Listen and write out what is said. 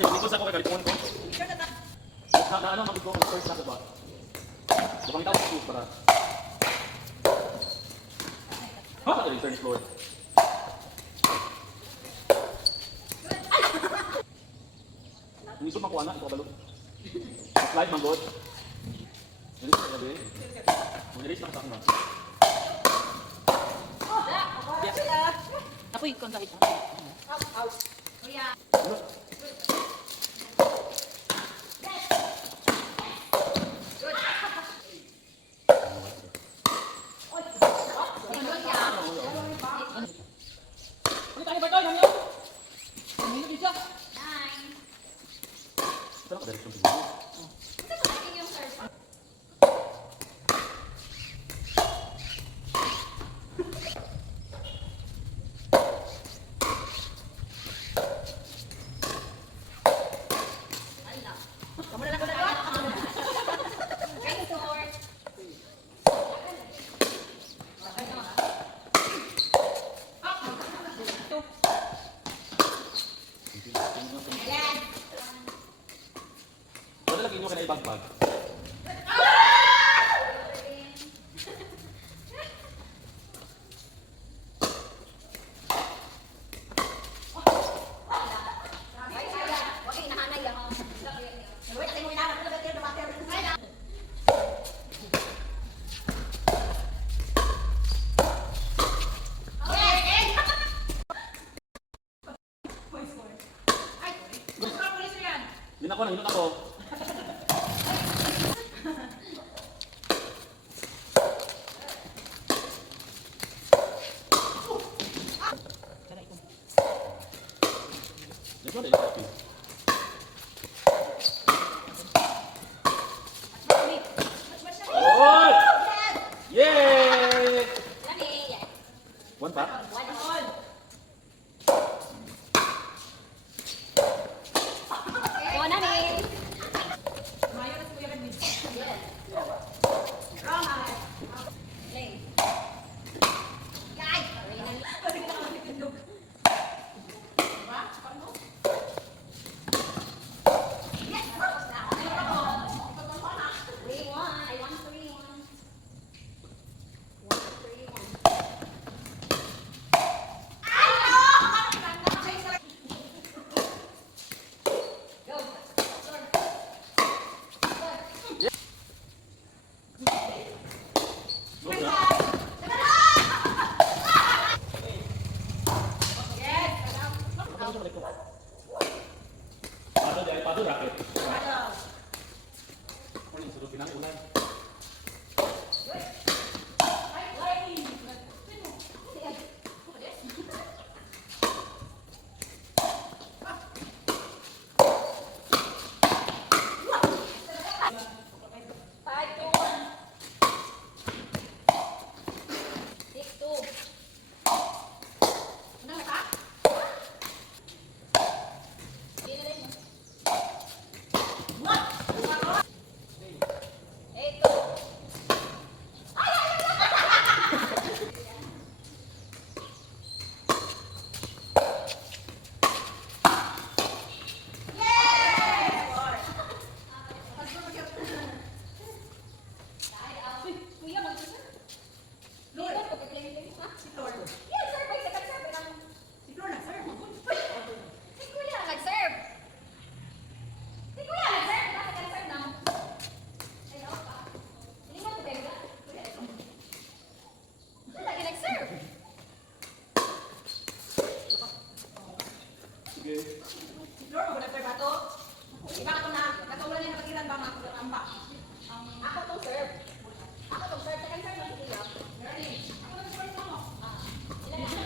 Yan yung ikot sa ko kay kalitungan ko. Na ano mag ko first na ko ba? Bukang tao ko para. Ha, sa return floor. Ini semua kuana ito kabalo. Slide man god. Ini sa gabi. Mo diri sa sakna. Apoy kon kahit. Out. Kuya. Ano tayo ba tayo namiyo? Ano dito? Ito na direksyon siguro. Wala lagi nyo ka na ibagbag. Yun ako, nahilot ako. Let's go, let's go. Oh! Yay! One pa? Pato dari pato raket. Kuning sudah pinang ulan. Lord, wala pa bato. Iba ka na, katulad niya nakikiran ba mga kutamba. Ako tong serve. Ako tong serve, second serve lang sila. Ready? Ako tong serve mo. Ilan na?